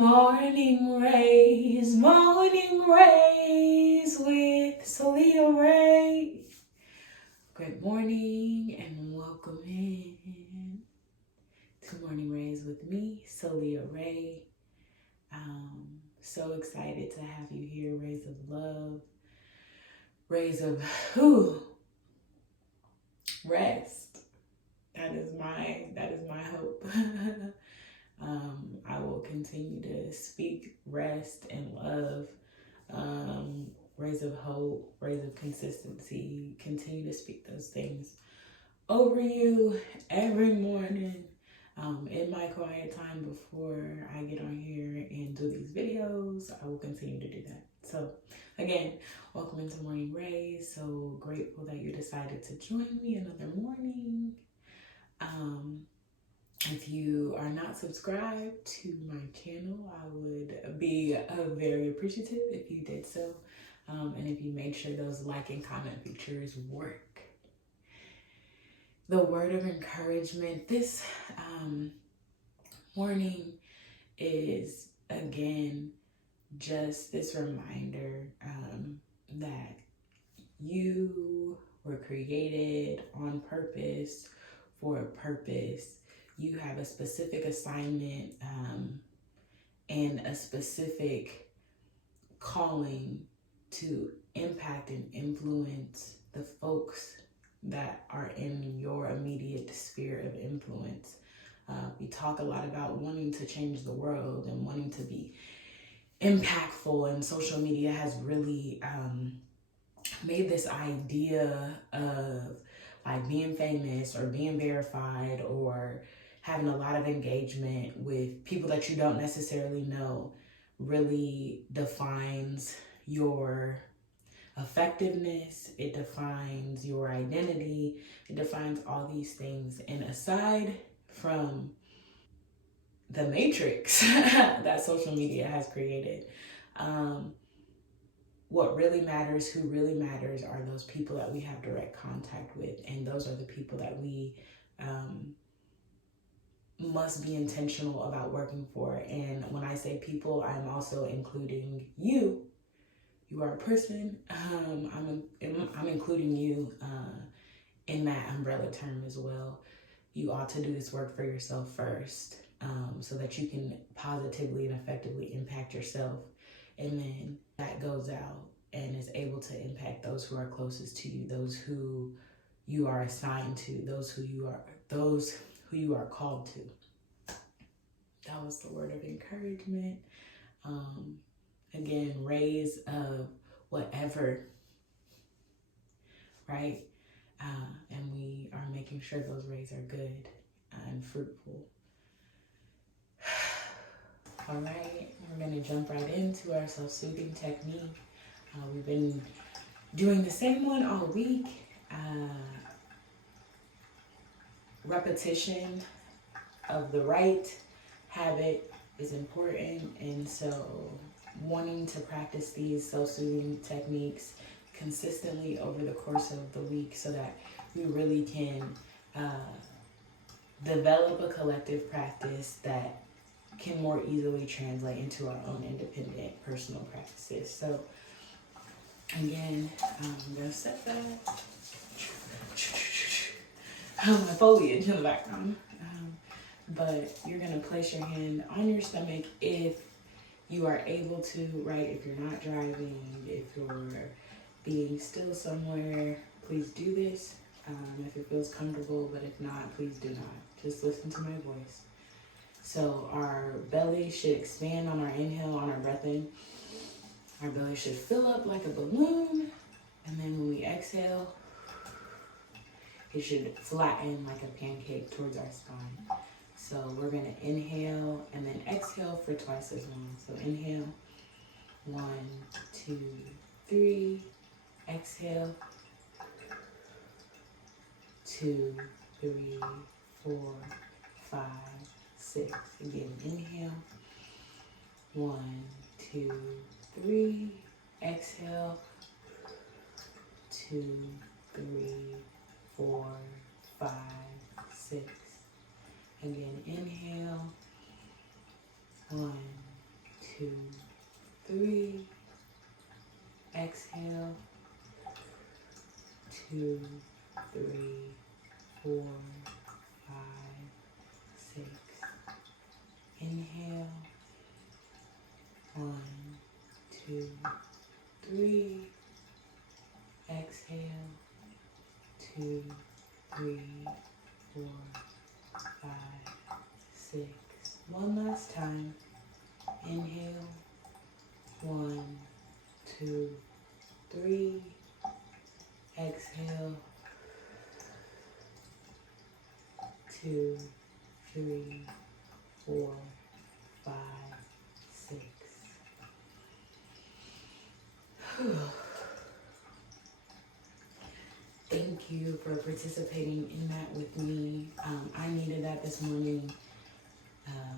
Morning Raez with Soulliaa Rae. Good morning and welcome in to Morning Raez with me, Soulliaa Rae. So excited to have you here, Rays of love, Rays of rest. That is my hope. I will continue to speak rest and love, rays of hope, rays of consistency, continue to speak those things over you every morning in my quiet time before I get on here and do these videos. I will continue to do that. So again, welcome into Morning Raez. So grateful that you decided to join me another morning. If you are not subscribed to my channel, I would be very appreciative if you did so. And if you made sure those like and comment features work. The word of encouragement this morning is, again, just this reminder that you were created on purpose for a purpose. You have a specific assignment and a specific calling to impact and influence the folks that are in your immediate sphere of influence. We talk a lot about wanting to change the world and wanting to be impactful, and social media has really made this idea of like being famous or being verified or having a lot of engagement with people that you don't necessarily know really defines your effectiveness. It defines your identity. It defines all these things. And aside from the matrix that social media has created, what really matters, who really matters, are those people that we have direct contact with. And those are the people that we must be intentional about working for. And when I say people, I'm also including you. You are a person. I'm including you in that umbrella term as well. You ought to do this work for yourself first, so that you can positively and effectively impact yourself. And then that goes out and is able to impact those who are closest to you, those who you are assigned to, those who you are called to. That was the word of encouragement. Again, rays of whatever, right? And we are making sure those rays are good and fruitful. All right, we're going to jump right into our self-soothing technique. We've been doing the same one all week. Repetition of the right habit is important, and so wanting to practice these self-soothing techniques consistently over the course of the week so that we really can develop a collective practice that can more easily translate into our own independent personal practices. So again, I'm going to set that. My foliage in the background. But you're going to place your hand on your stomach if you are able to, right? If you're not driving, if you're being still somewhere, please do this. If it feels comfortable, but if not, please do not. Just listen to my voice. So our belly should expand on our inhale, on our breath in. Our belly should fill up like a balloon. And then when we exhale, it should flatten like a pancake towards our spine. So we're going to inhale and then exhale for twice as long. So inhale, 1, 2, 3. Exhale, 2, 3, 4, 5, 6. Again, inhale, 1, 2, 3. Exhale, 2, 3, 4, 5, 6. Again, inhale, 1, 2, 3. Exhale. 2, 3, 4, 5, 6. Inhale. 1, 2, 3. Exhale. 2, 3, 4, 5, 6. One last time. Inhale. 1, 2, 3. Exhale. 2, 3, 4, 5, 6. Thank you for participating in that with me. I needed that this morning,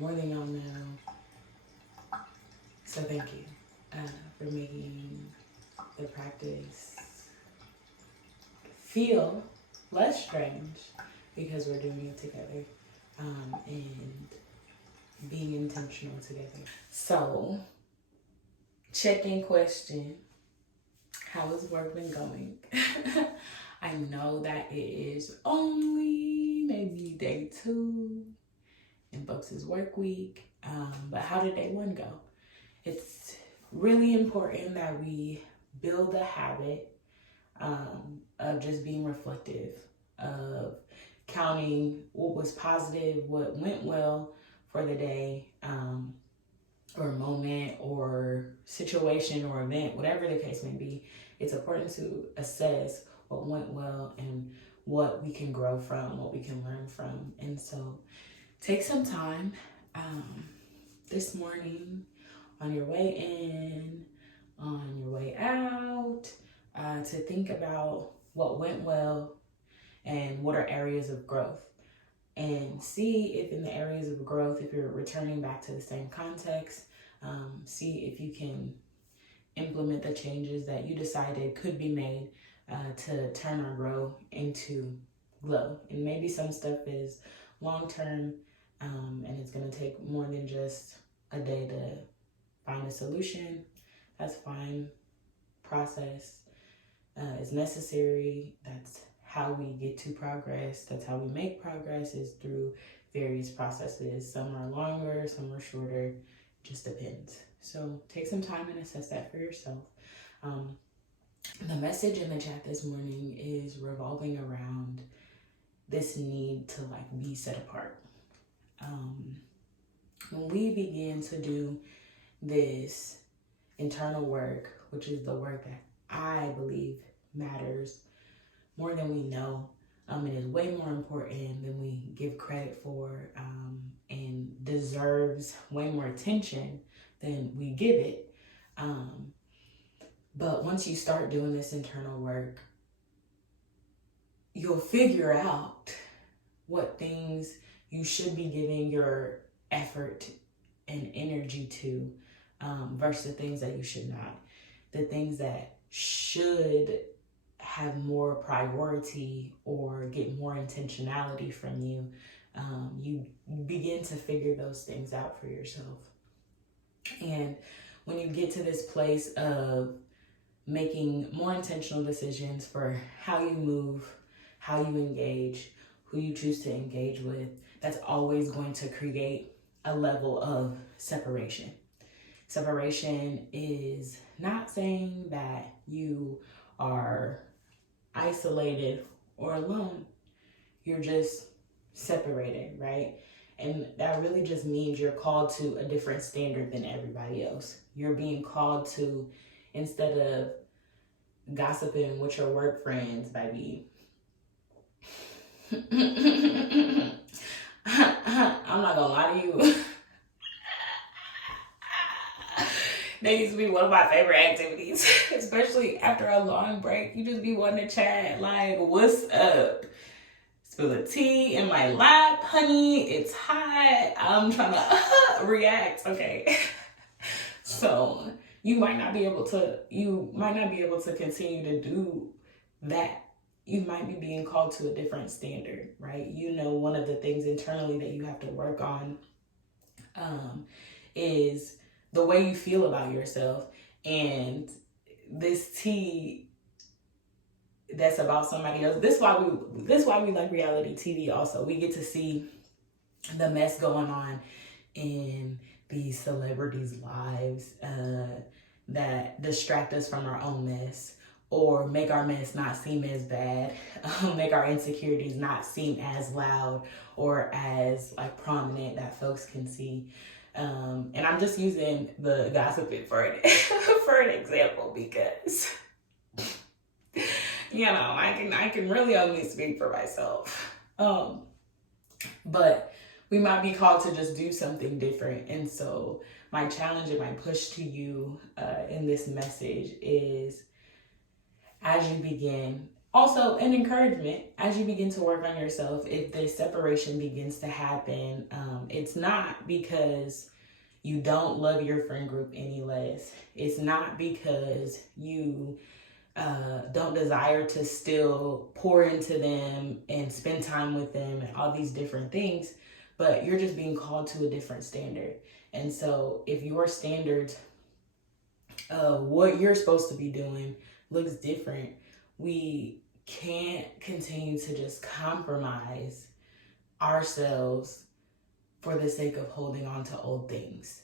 more than y'all know. So thank you for making the practice feel less strange because we're doing it together and being intentional together. So, check-in question. How has work been going? I know that it is only maybe day 2 in folks' work week, but how did day 1 go? It's really important that we build a habit of just being reflective, of counting what was positive, what went well for the day, or moment or situation or event, whatever the case may be. It's important to assess what went well and what we can grow from, what we can learn from. And so take some time this morning on your way in, on your way out, to think about what went well and what are areas of growth. And see if in the areas of growth, if you're returning back to the same context, see if you can implement the changes that you decided could be made to turn or grow into glow. And maybe some stuff is long-term and it's going to take more than just a day to find a solution. That's fine. Process is necessary. That's how we get to progress. That's how we make progress, is through various processes. Some are longer, some are shorter, just depends. So take some time and assess that for yourself. The message in the chat this morning is revolving around this need to be set apart. When we begin to do this internal work, which is the work that I believe matters more than we know, it is way more important than we give credit for, and deserves way more attention than we give it. But once you start doing this internal work, you'll figure out what things you should be giving your effort and energy to, versus the things that you should not. The things that should have more priority or get more intentionality from you, you begin to figure those things out for yourself. And when you get to this place of making more intentional decisions for how you move, how you engage, who you choose to engage with, that's always going to create a level of separation. Separation is not saying that you are isolated or alone. You're just separated, right? And that really just means you're called to a different standard than everybody else. You're being called to, instead of gossiping with your work friends, baby. I'm not gonna lie to you. That used to be one of my favorite activities, especially after a long break. You just be wanting to chat, like, what's up? Spill the tea in my lap, honey. It's hot. I'm trying to react. Okay. So you might not be able to continue to do that. You might be being called to a different standard, right? You know, one of the things internally that you have to work on is the way you feel about yourself. And this tea that's about somebody else. This is why we like reality TV also. We get to see the mess going on in these celebrities' lives that distract us from our own mess, or make our mess not seem as bad, make our insecurities not seem as loud or as like prominent that folks can see. And I'm just using the gossiping for for an example, because you know, I can really only speak for myself. But we might be called to just do something different. And so my challenge and my push to you in this message is, as you begin, also an encouragement, as you begin to work on yourself, if this separation begins to happen, it's not because you don't love your friend group any less. It's not because you don't desire to still pour into them and spend time with them and all these different things, but you're just being called to a different standard. And so if your standards of what you're supposed to be doing looks different, we can't continue to just compromise ourselves for the sake of holding on to old things.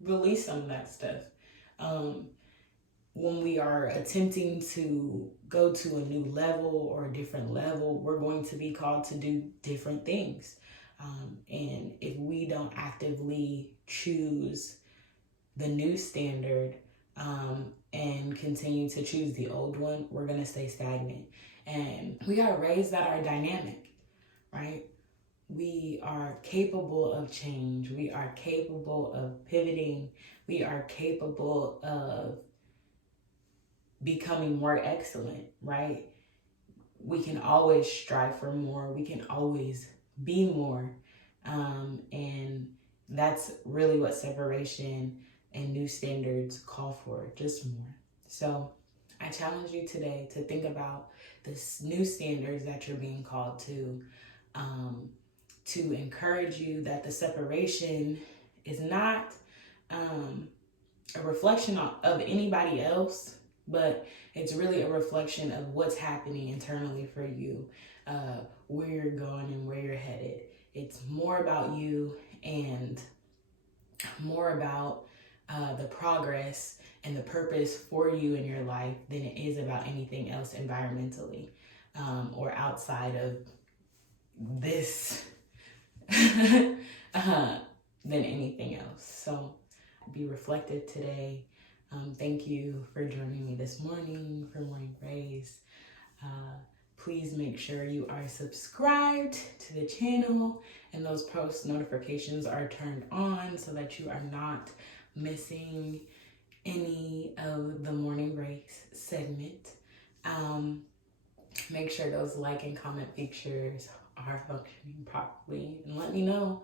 Release some of that stuff. When we are attempting to go to a new level or a different level, we're going to be called to do different things. And if we don't actively choose the new standard and continue to choose the old one, we're going to stay stagnant. And we are raised that are dynamic, right? We are capable of change. We are capable of pivoting. We are capable of becoming more excellent, right? We can always strive for more. We can always be more. And that's really what separation and new standards call for, just more. So I challenge you today to think about this new standards that you're being called to encourage you that the separation is not a reflection of anybody else, but it's really a reflection of what's happening internally for you, where you're going and where you're headed. It's more about you and more about the progress and the purpose for you in your life than it is about anything else environmentally or outside of this than anything else. So be reflective today. Thank you for joining me this morning for Morning Raez. Please make sure you are subscribed to the channel and those post notifications are turned on so that you are not missing any of the Morning Raez segment. Make sure those like and comment features are functioning properly, and let me know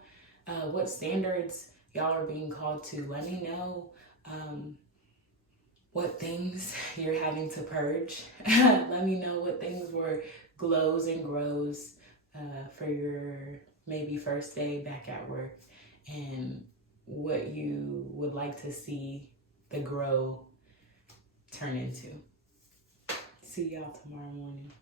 what standards y'all are being called to. Let me know what things you're having to purge. Let me know what things were glows and grows for your maybe first day back at work, and what you would like to see the grow turn into. See y'all tomorrow morning.